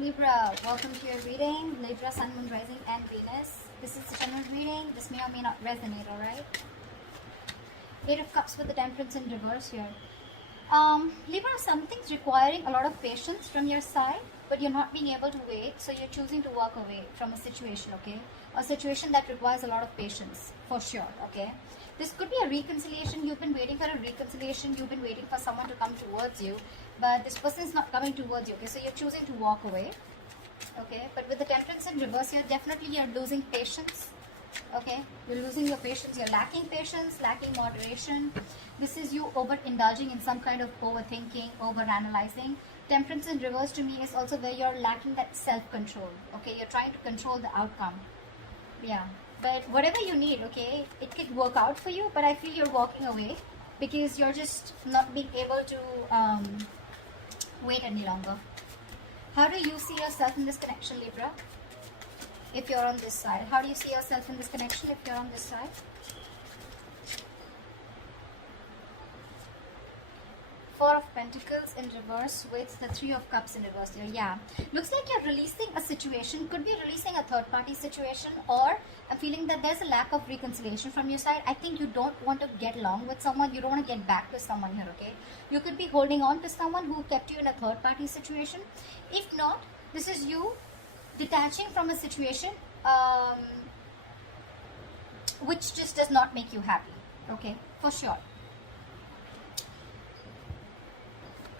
Libra, welcome to your reading. Libra, Sun, Moon, Rising, and Venus. This is the general reading. This may or may not resonate, alright? Eight of Cups with the Temperance in reverse here. Libra, something's requiring a lot of patience from your side, but you're not being able to wait, so you're choosing to walk away from a situation, okay? A situation that requires a lot of patience, for sure, okay? This could be a reconciliation. You've been waiting for a reconciliation. You've been waiting for someone to come towards you, but this person is not coming towards you, okay? So you're choosing to walk away, okay? But with the Temperance in reverse here, definitely you're losing patience, okay? You're losing your patience. You're lacking patience, lacking moderation. This is you overindulging in some kind of overthinking, overanalyzing. Temperance in reverse to me is also where you're lacking that self-control, okay? You're trying to control the outcome. Yeah, but whatever you need, okay, it could work out for you, but I feel you're walking away because you're just not being able to wait any longer. How do you see yourself in this connection, Libra? If you're on this side, how do you see yourself in this connection if you're on this side? Four of Pentacles in reverse with the Three of Cups in reverse here. Yeah, looks like you're releasing a situation. Could be releasing a third party situation, or I'm feeling that there's a lack of reconciliation from your side. I think you don't want to get along with someone. You don't want to get back to someone here, okay? You could be holding on to someone who kept you in a third party situation. If not, this is you detaching from a situation which just does not make you happy, okay? For sure.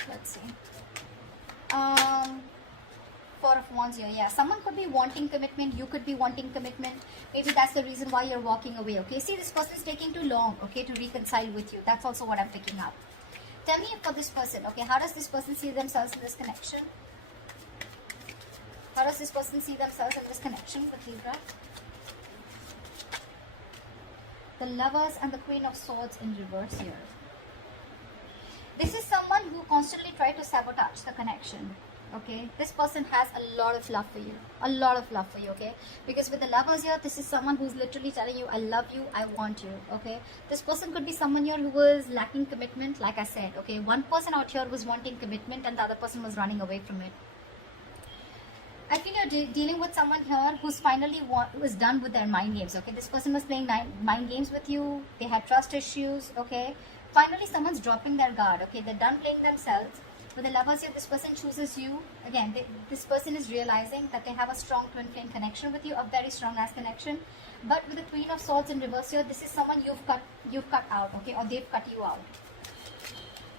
Let's see. Four of Wands here. Yeah, someone could be wanting commitment. You could be wanting commitment. Maybe that's the reason why you're walking away, okay? See, this person is taking too long, okay, to reconcile with you. That's also what I'm picking up. Tell me for this person, okay, how does this person see themselves in this connection? How does this person see themselves in this connection with Libra? The Lovers and the Queen of Swords in reverse here. This is someone who constantly tries to sabotage the connection, okay? This person has a lot of love for you. A lot of love for you, okay? Because with the Lovers here, this is someone who's literally telling you, I love you, I want you, okay? This person could be someone here who was lacking commitment, like I said, okay? One person out here was wanting commitment and the other person was running away from it. I feel you're dealing with someone here who's finally was done with their mind games, okay? This person was playing mind games with you. They had trust issues, okay? Finally, someone's dropping their guard, okay? They're done playing themselves. With the Lovers here, this person chooses you. Again, this person is realizing that they have a strong twin flame connection with you, a very strong ass connection. But with the Queen of Swords in reverse here, this is someone you've cut out, okay? Or they've cut you out.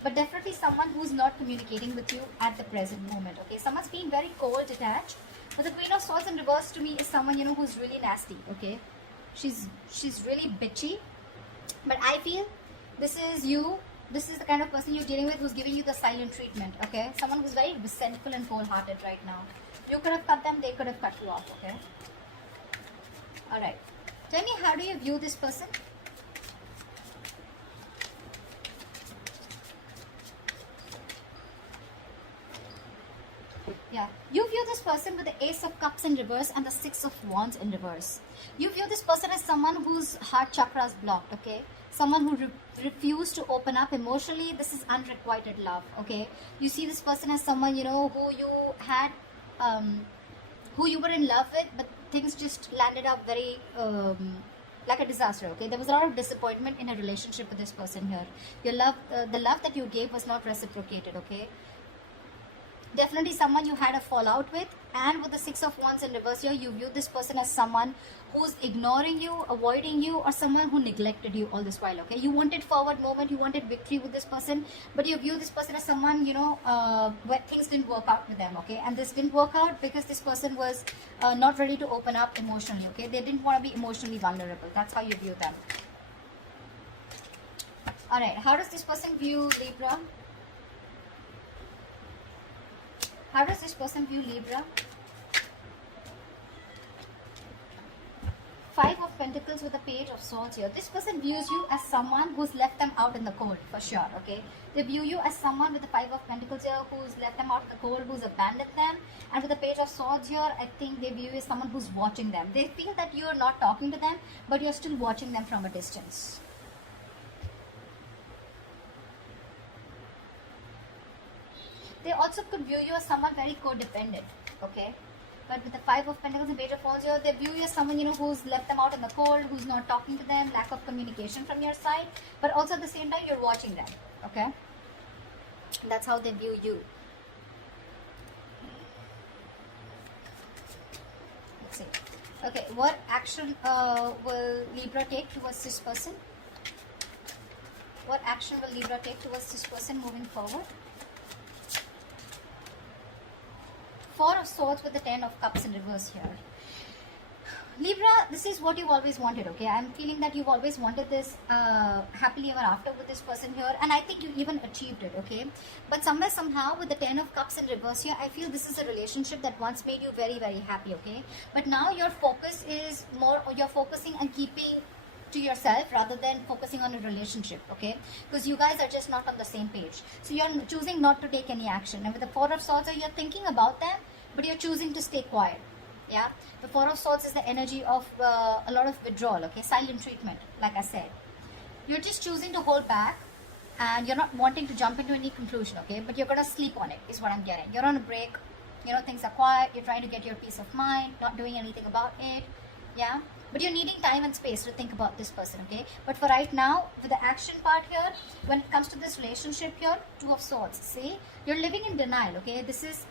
But definitely someone who's not communicating with you at the present moment, okay? Someone's being very cold, detached. But the Queen of Swords in reverse to me is someone, you know, who's really nasty, okay? She's really bitchy. But I feel this is you. This is the kind of person you're dealing with who's giving you the silent treatment, okay? Someone who's very resentful and cold-hearted right now. You could have cut them, they could have cut you off, okay? Alright. Tell me, how do you view this person? Yeah, you view this person with the Ace of Cups in reverse and the Six of Wands in reverse. You view this person as someone whose heart chakra is blocked, okay? Someone who refused to open up emotionally. This is unrequited love, okay? You see this person as someone, you know, who you had, who you were in love with, but things just landed up very, like a disaster, okay? There was a lot of disappointment in a relationship with this person here. Your love, the love that you gave was not reciprocated, okay? Definitely someone you had a fallout with, and with the Six of Wands in reverse here, you view this person as someone who's ignoring you, avoiding you, or someone who neglected you all this while, okay? You wanted forward movement, you wanted victory with this person, but you view this person as someone, you know, where things didn't work out with them, okay? And this didn't work out because this person was not ready to open up emotionally, okay? They didn't want to be emotionally vulnerable. That's how you view them. Alright, how does this person view Libra? How does this person view Libra? Five of Pentacles with the Page of Swords here. This person views you as someone who's left them out in the cold, for sure, okay? They view you as someone with the Five of Pentacles here who's left them out in the cold, who's abandoned them. And with the Page of Swords here, I think they view you as someone who's watching them. They feel that you're not talking to them, but you're still watching them from a distance. They also could view you as someone very codependent. okay? But with the Five of Pentacles and Page of Wands here, they view you as someone, who's left them out in the cold, who's not talking to them, lack of communication from your side. But also at the same time, you're watching them, okay? That's how they view you. Let's see. Okay, what action will Libra take towards this person? What action will Libra take towards this person moving forward? Four of Swords with the Ten of Cups in reverse here. Libra, this is what you've always wanted, okay? I'm feeling that you've always wanted this happily ever after with this person here, and I think you even achieved it, okay? But somewhere, somehow, with the Ten of Cups in reverse here, I feel this is a relationship that once made you very, very happy, okay? But now your focus is more, you're focusing on keeping to yourself rather than focusing on a relationship, okay? Because you guys are just not on the same page. So you're choosing not to take any action. And with the Four of Swords, you're thinking about them, but you're choosing to stay quiet. Yeah, the Four of Swords is the energy of a lot of withdrawal, okay, silent treatment, like I said. You're just choosing to hold back, and you're not wanting to jump into any conclusion, okay, but you're going to sleep on it, is what I'm getting. You're on a break, things are quiet, you're trying to get your peace of mind, not doing anything about it, yeah, but you're needing time and space to think about this person, okay. But for right now, with the action part here, when it comes to this relationship here, Two of Swords, see, you're living in denial, okay. This is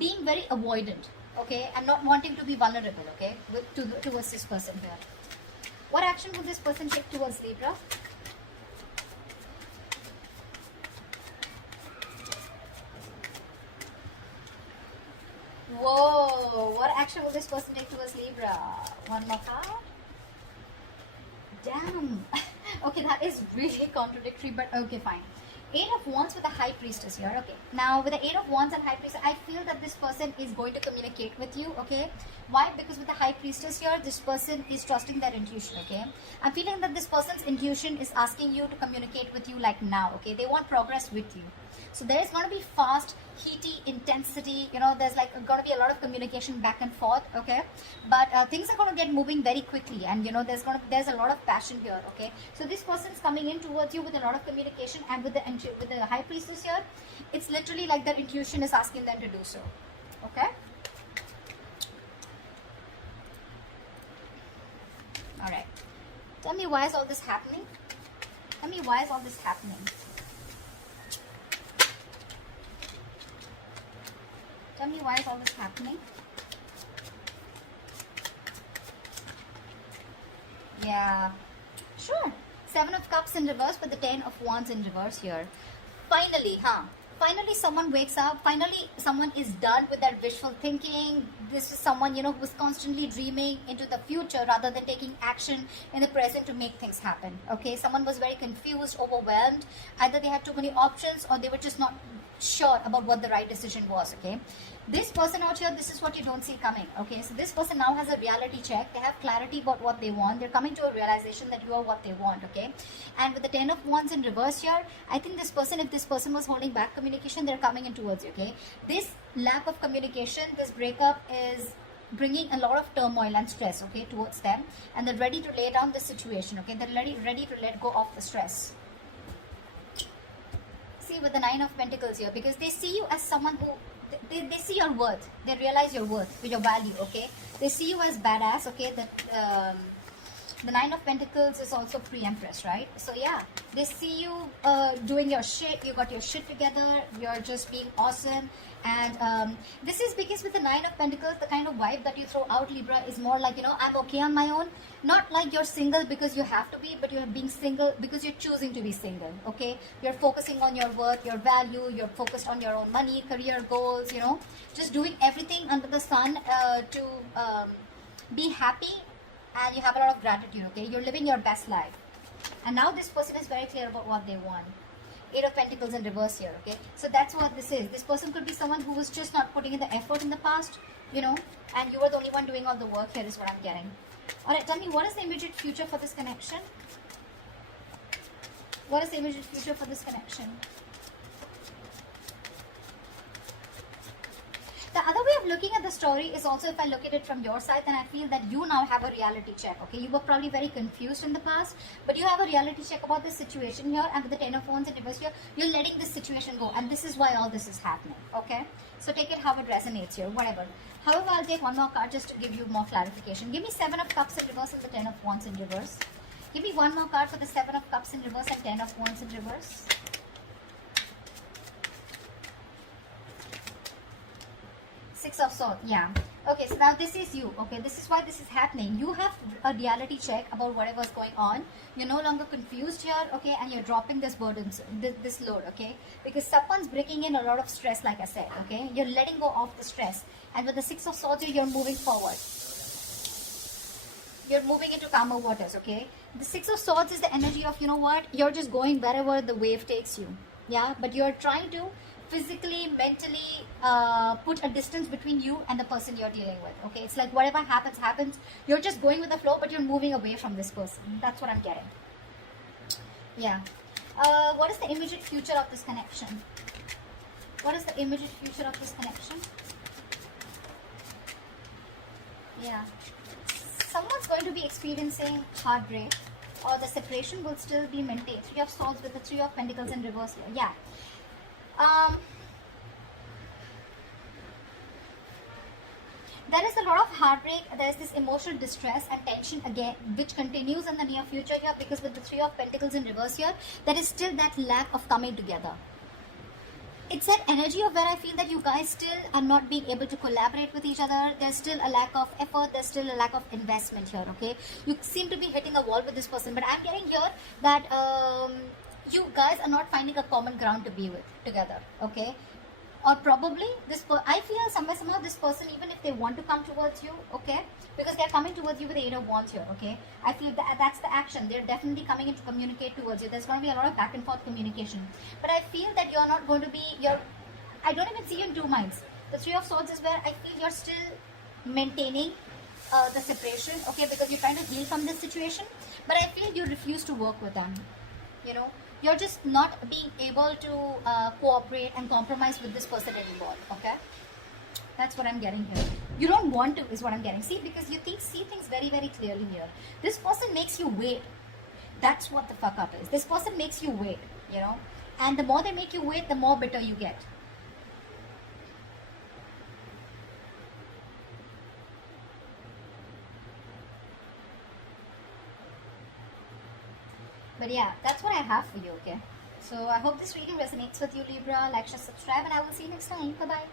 being very avoidant, okay, and not wanting to be vulnerable, okay, towards this person here. What action would this person take towards Libra? Whoa, what action will this person take towards Libra? One more card. Damn. Okay, that is really contradictory, but okay, fine. Eight of Wands with the High Priestess here, okay. Now, with the Eight of Wands and High Priestess, I feel that this person is going to communicate with you, okay. Why? Because with the High Priestess here, this person is trusting their intuition, okay. I'm feeling that this person's intuition is asking you to communicate with you like now, okay. They want progress with you. So there is going to be fast, heaty intensity, there's like going to be a lot of communication back and forth, okay. But things are going to get moving very quickly, and there's a lot of passion here, okay. So this person's coming in towards you with a lot of communication, and with the High Priestess here, it's literally like their intuition is asking them to do so, okay. All right. Tell me, why is all this happening? Tell me, why is all this happening? Tell me, why is all this happening? Yeah, sure. Seven of Cups in reverse with the Ten of Wands in reverse here. Finally, Finally, someone wakes up. Finally, someone is done with their wishful thinking. This is someone, who's constantly dreaming into the future rather than taking action in the present to make things happen. Okay, someone was very confused, overwhelmed. Either they had too many options, or they were just not sure about what the right decision was, okay. This person out here, this is what you don't see coming, okay. So this person now has a reality check. They have clarity about what they want. They're coming to a realization that you are what they want, okay. And with the Ten of Wands in reverse here, I think this person, if this person was holding back communication, they're coming in towards you, okay. This lack of communication, this breakup is bringing a lot of turmoil and stress, okay, towards them, and they're ready to lay down the situation, okay. They're ready to let go of the stress. See, with the Nine of Pentacles here, because they see you as someone who they see your worth. They realize your worth, your value, okay. They see you as badass, okay. That the Nine of Pentacles is also pre-Empress, right? So yeah, they see you doing your shit. You got your shit together. You're just being awesome. And this is because with the Nine of Pentacles, the kind of vibe that you throw out, Libra, is more like, I'm okay on my own. Not like you're single because you have to be, but you're being single because you're choosing to be single, okay? You're focusing on your worth, your value. You're focused on your own money, career goals, just doing everything under the sun to be happy. And you have a lot of gratitude, okay? You're living your best life. And now this person is very clear about what they want. Eight of Pentacles in reverse here, okay? So that's what this is. This person could be someone who was just not putting in the effort in the past, and you were the only one doing all the work here is what I'm getting. Alright, tell me, what is the immediate future for this connection? What is the immediate future for this connection? The other way of I'm looking at the story is also, if I look at it from your side, then I feel that you now have a reality check. Okay, you were probably very confused in the past, but you have a reality check about this situation here, and with the Ten of Wands in reverse here, you're letting this situation go, and this is why all this is happening. Okay, so take it how it resonates here, whatever. However, I'll take one more card just to give you more clarification. Give me Seven of Cups in reverse and the Ten of Wands in reverse. Give me one more card for the Seven of Cups in reverse and Ten of Wands in reverse. Six of Swords, yeah. Okay, so now this is you. Okay, this is why this is happening. You have a reality check about whatever's going on. You're no longer confused here, okay, and you're dropping this burden, this load, okay, because someone's bringing in a lot of stress, like I said, okay. You're letting go of the stress, and with the Six of Swords, you're moving forward. You're moving into calmer waters, okay. The Six of Swords is the energy of, you know what, you're just going wherever the wave takes you, yeah, but you're trying to physically, mentally put a distance between you and the person you're dealing with. Okay, it's like whatever happens, happens. You're just going with the flow, but you're moving away from this person. That's what I'm getting. Yeah. What is the immediate future of this connection? What is the immediate future of this connection? Yeah. Someone's going to be experiencing heartbreak, or the separation will still be maintained. Three of Swords with the Three of Pentacles in reverse here. Yeah. There is a lot of heartbreak, there is this emotional distress and tension again, which continues in the near future here, because with the Three of Pentacles in reverse here, there is still that lack of coming together. It's that energy of where I feel that you guys still are not being able to collaborate with each other. There's still a lack of effort, there's still a lack of investment here, okay? You seem to be hitting a wall with this person, but I'm getting here that you guys are not finding a common ground to be with together, okay? Or probably I feel somehow this person, even if they want to come towards you, okay, because they're coming towards you with the Eight of Wands here, okay, I feel that's the action. They're definitely coming in to communicate towards you. There's going to be a lot of back and forth communication, but I feel that you're not going to be, I don't even see you in two minds. The Three of Swords is where I feel you're still maintaining the separation, okay, because you're trying to heal from this situation, but I feel you refuse to work with them, you know. You're just not being able to cooperate and compromise with this person anymore, okay? That's what I'm getting here. You don't want to, is what I'm getting. See, because you see things very, very clearly here. This person makes you wait. That's what the fuck up is. This person makes you wait, you know? And the more they make you wait, the more bitter you get. But yeah, that's what I have for you, okay? So I hope this reading resonates with you, Libra. Like, share, subscribe, and I will see you next time. Bye-bye.